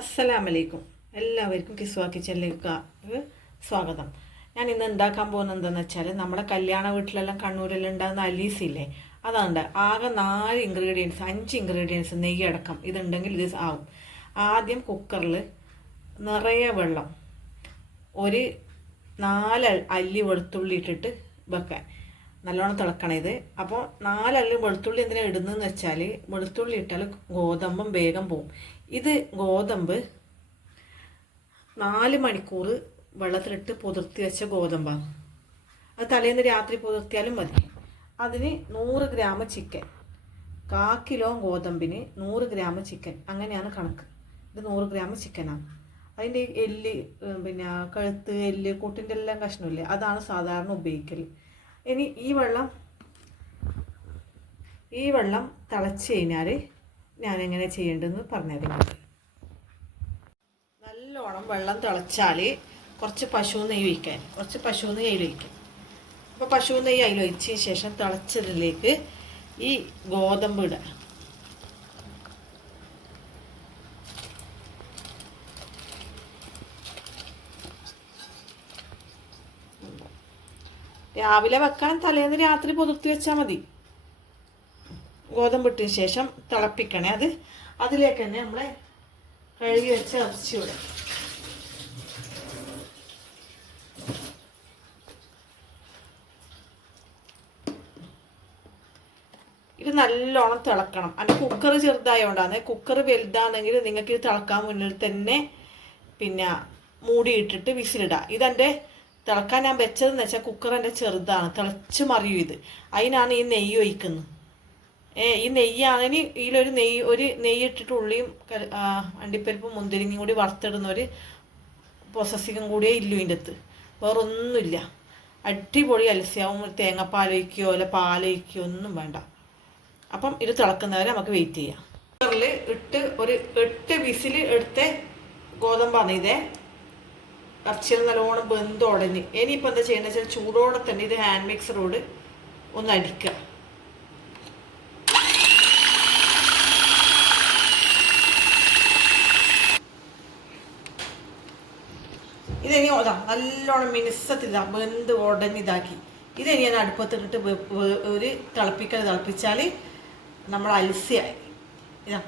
അസ്സലാമലൈക്കും. എല്ലാവർക്കും കിസ്വാ കിച്ചണിലേക്ക് സ്വാഗതം. ഞാൻ ഇന്ന് ഉണ്ടാക്കാൻ പോകുന്നത് എന്താണെന്ന് വെച്ചാൽ നമ്മുടെ കല്യാണ വീട്ടിലെല്ലാം കണ്ണൂരെല്ലാം ഉണ്ടാകുന്ന അലീസില്ലേ, അതുണ്ട്. ആകെ 4 ഇൻഗ്രീഡിയൻസ് 5 ഇൻഗ്രീഡിയൻസ് നെയ്യ് അടക്കം ഇതുണ്ടെങ്കിൽ ഇത് ആവും. ആദ്യം കുക്കറിൽ നിറയെ വെള്ളം, ഒരു 4 അല്ലി വെളുത്തുള്ളി ഇട്ടിട്ട് വെക്കാൻ. നല്ലോണം തിളക്കണം ഇത്. അപ്പോൾ 4 അല്ലി വെളുത്തുള്ളി എന്തിനാണ് ഇടുന്നതെന്ന് വെച്ചാൽ വെളുത്തുള്ളി ഇട്ടാൽ ഗോതമ്പും വേഗം പോവും. ഇത് ഗോതമ്പ് 4 മണിക്കൂർ വെള്ളത്തിലിട്ട് പുതിർത്തി വെച്ച ഗോതമ്പാണ്. അത് തലേന്ന് രാത്രി പുതിർത്തിയാലും മതി. അതിന് 100 ഗ്രാം ചിക്കൻ, 1/4 കിലോ ഗോതമ്പിന് 100 ഗ്രാം ചിക്കൻ, അങ്ങനെയാണ് കണക്ക്. ഇത് 100 ഗ്രാം ചിക്കനാണ്. അതിൻ്റെ എല്ല്, പിന്നെ കഴുത്ത്, എല്ല്, കൂട്ടിൻ്റെ എല്ലാം കഷ്ണമില്ലേ, അതാണ് സാധാരണ ഉപയോഗിക്കൽ. ഇനി ഈ വെള്ളം തിളച്ച് കഴിഞ്ഞാൽ ഞാനെങ്ങനെ ചെയ്യേണ്ടതെന്ന് പറഞ്ഞുതരാം. നല്ലോണം വെള്ളം തിളച്ചാൽ കുറച്ച് പശു നെയ്യ് ഒഴിക്കാൻ, കുറച്ച് പശു നെയ്യ് അതിലൊഴിക്കാം. അപ്പോൾ പശു നെയ്യ് അതിലൊഴിച്ചതിന് ശേഷം തിളച്ചതിലേക്ക് ഈ ഗോതമ്പ് ഇടുക. രാവിലെ വെക്കാൻ തലേന്ന് രാത്രി പുതിർത്തി വെച്ചാൽ മതി. ഗോതമ്പ് ഇട്ടതിന് ശേഷം തിളപ്പിക്കണേ. അതിലേക്ക് തന്നെ നമ്മളെ കഴുകി വെച്ച ഇറച്ചി ഇടും. ഇത് നല്ലോണം തിളക്കണം. അതിൻ്റെ കുക്കർ ചെറുതായതുകൊണ്ടാണ്. കുക്കർ വലുതാണെങ്കിൽ നിങ്ങൾക്ക് ഇത് തിളക്കാൻ മുന്നിൽ തന്നെ പിന്നെ മൂടിയിട്ടിട്ട് വിസിലിടാം. ഇതെൻ്റെ തിളക്കാൻ ഞാൻ വെച്ചതെന്ന് വെച്ചാൽ കുക്കർ എൻ്റെ ചെറുതാണ്, തിളച്ച് മറിയും ഇത്. അതിനാണ് ഈ നെയ്യ് ഒഴിക്കുന്നത്. ഈ നെയ്യാണെങ്കിൽ ഇതിലൊരു നെയ്യ് ഇട്ടിട്ട് ഉള്ളിയും അണ്ടിപ്പരിപ്പും മുന്തിരിങ്ങയും കൂടി വറുത്തിടുന്ന ഒരു പ്രോസസ്സിങ്ങും കൂടിയേ ഇല്ലു ഇതിൻ്റെ അകത്ത്, വേറൊന്നുമില്ല. അടിപൊളി അലസ്യാവും. തേങ്ങാപ്പാലൊഴിക്കുകയോ അല്ല പാലൊഴിക്കുകയോ ഒന്നും വേണ്ട. അപ്പം ഇത് തിളക്കുന്നവരെ നമുക്ക് വെയിറ്റ് ചെയ്യാം. കുക്കറിൽ ഇട്ട് ഒരു 8 വിസിൽ എടുത്ത ഗോതമ്പാണ് ഇതേ. ഇറച്ചിയിൽ നല്ലോണം വെന്ത് ഉടഞ്ഞ് ഇനിയിപ്പോൾ എന്താ ചെയ്യേണ്ടത് വെച്ചാൽ ചൂടോടെ തന്നെ ഇത് ഹാൻഡ് മിക്സറോട് ഒന്ന് അടിക്കുക. ഇതിനി നല്ലോണം മിനുസത്തില്ല വെന്ത് ഉടഞ്ഞിതാക്കി. ഇതിനി ഞാൻ അടുപ്പത്തിട്ടിട്ട് ഒരു തിളപ്പിച്ചാൽ നമ്മൾ അലസിയായി.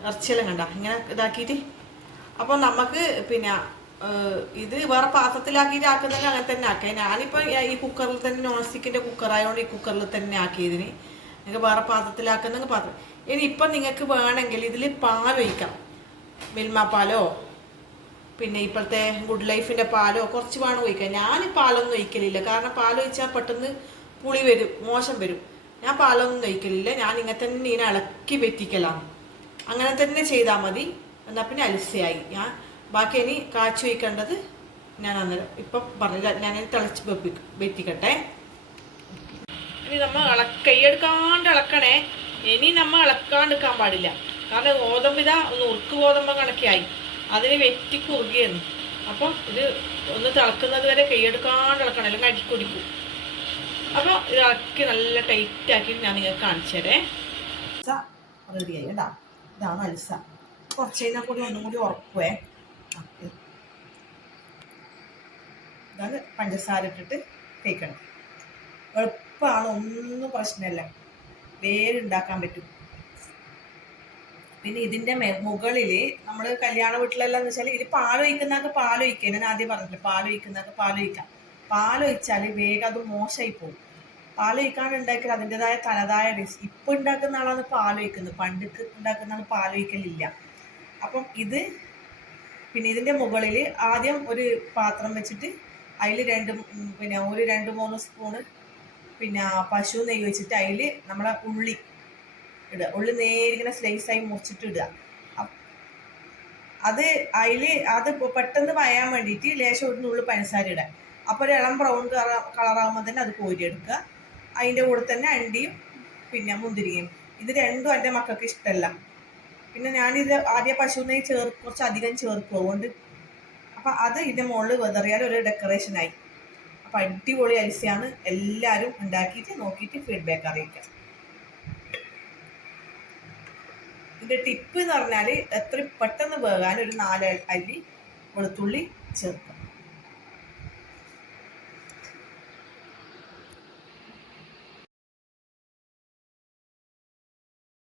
ഇറച്ചിയെല്ലാം കണ്ട ഇങ്ങനെ ഇതാക്കിയിട്ട്. അപ്പോൾ നമുക്ക് പിന്നെ ഇത് വേറെ പാത്രത്തിലാക്കിയിട്ട് ആക്കുന്നെങ്കിൽ അങ്ങനെ തന്നെ ആക്കുക. ഞാനിപ്പോൾ ഈ കുക്കറിൽ തന്നെ, നോൺ സ്റ്റിക്കിൻ്റെ കുക്കറായതുകൊണ്ട് ഈ കുക്കറിൽ തന്നെ ആക്കിയതിന്. നിങ്ങൾക്ക് വേറെ പാത്രത്തിലാക്കുന്നെങ്കിൽ പാത്രം. ഇനി ഇപ്പം നിങ്ങൾക്ക് വേണമെങ്കിൽ ഇതിൽ പാലൊഴിക്കാം. മിൽമ പാലോ പിന്നെ ഇപ്പോഴത്തെ ഗുഡ് ലൈഫിൻ്റെ പാലോ കുറച്ച് വേണം ഒഴിക്കാം. ഞാൻ പാലൊന്നും ഒഴിക്കലില്ല, കാരണം പാലൊഴിച്ചാൽ പെട്ടെന്ന് പുളി വരും, മോശം വരും. ഞാൻ പാലൊന്നും ഒഴിക്കലില്ല. ഞാൻ ഇങ്ങനെ തന്നെ ഇതിനെ ഇളക്കി വെറ്റിക്കലാണ്. അങ്ങനെ തന്നെ ചെയ്താൽ മതി. എന്നാൽ പിന്നെ അലസ്യായി. ഞാൻ ബാക്കി ഇനി കാച്ചി വയ്ക്കേണ്ടത് ഞാൻ അന്നേരം ഇപ്പം പറഞ്ഞില്ല. ഞാൻ തിളച്ച് വെറ്റിക്കട്ടെ. ഇനി നമ്മൾ കൈയെടുക്കാണ്ട് ഇളക്കണേ. ഇനി നമ്മൾ ഇളക്കാണ്ടിരിക്കാൻ പാടില്ല, കാരണം ഗോതമ്പ് ഇതാ നുറുക്ക് ഗോതമ്പ് കണക്കിയായി, അതിന് വെറ്റി കുറുകിയെന്ന്. അപ്പം ഇത് ഒന്ന് തിളക്കുന്നത് വരെ കൈയെടുക്കാണ്ട് ഇളക്കണം, അല്ലെങ്കിൽ അടിക്കുടിക്കും. അപ്പോൾ ഇത് ഇളക്കി നല്ല ടൈറ്റാക്കി ഞാൻ നിങ്ങൾക്ക് കാണിച്ചു തരേ. റെഡിയായി കേട്ടോ. ഇതാണ് അൽസ. കുറച്ച് കഴിഞ്ഞാൽ കൂടി ഒന്നും കൂടി ഉറക്കുവേ. ഇതാണ് പഞ്ചസാര ഇട്ടിട്ട് കഴിക്കണം. എളുപ്പമാണ്, ഒന്നും പ്രശ്നമില്ല, വേരുണ്ടാക്കാൻ പറ്റും. പിന്നെ ഇതിൻ്റെ മുകളിൽ നമ്മൾ കല്യാണ വീട്ടിലെല്ലാം എന്ന് വെച്ചാൽ ഇത് പാലൊഴിക്കുന്നതൊക്കെ പാലൊഴിക്കുക. ഞാൻ ആദ്യം പറഞ്ഞില്ല, പാലൊഴിക്കുന്നതൊക്കെ പാലൊഴിക്കാം. പാലൊഴിച്ചാൽ വേഗം അത് മോശമായി പോകും. പാലൊഴിക്കാണ്ട് ഉണ്ടാക്കിയാൽ അതിൻ്റെതായ തനതായ ടേസ്റ്റ്. ഇപ്പം ഉണ്ടാക്കുന്ന ആളാണ് പാലൊഴിക്കുന്നത്, പണ്ടൊക്കെ ഉണ്ടാക്കുന്ന ആൾ പാലൊഴിക്കലില്ല. അപ്പം ഇത് പിന്നെ ഇതിൻ്റെ മുകളിൽ ആദ്യം ഒരു പാത്രം വെച്ചിട്ട് അതിൽ ഒരു 2-3 സ്പൂണ് പിന്നെ പശു നെയ്യ് വെച്ചിട്ട് അതിൽ നമ്മളെ ഉള്ളി ഇടുക. ഉള്ളി നേരിങ്ങനെ സ്ലൈസായി മുറിച്ചിട്ട് ഇടുക. അത് പെട്ടെന്ന് വയാൻ വേണ്ടിയിട്ട് ലേശം ഒരു നുള്ളു പഞ്ചസാര ഇടുക. അപ്പോൾ ഒരു ഇളം ബ്രൗൺ കളറാകുമ്പോൾ തന്നെ അത് കോരിയെടുക്കുക. അതിൻ്റെ കൂടെ തന്നെ അണ്ടിയും പിന്നെ മുന്തിരിയും. ഇത് രണ്ടും എൻ്റെ മക്കൾക്ക് ഇഷ്ടമല്ല. പിന്നെ ഞാനിത് ആദ്യം പശു നെയ്യ് കുറച്ച് അധികം ചേർക്കും, അതുകൊണ്ട് അപ്പം അത് ഇതിൻ്റെ മുകളിൽ വെതറിയാൽ ഒരു ഡെക്കറേഷനായി. അപ്പം അടിപൊളി അൽസയാണ്. എല്ലാവരും ഉണ്ടാക്കിയിട്ട് നോക്കിയിട്ട് ഫീഡ്ബാക്ക് അറിയിക്കാം. ഇതിൻ്റെ ടിപ്പ് എന്ന് പറഞ്ഞാൽ എത്ര പെട്ടെന്ന് വേകാൻ ഒരു 4 അല്ലി വെളുത്തുള്ളി ചേർക്കാം.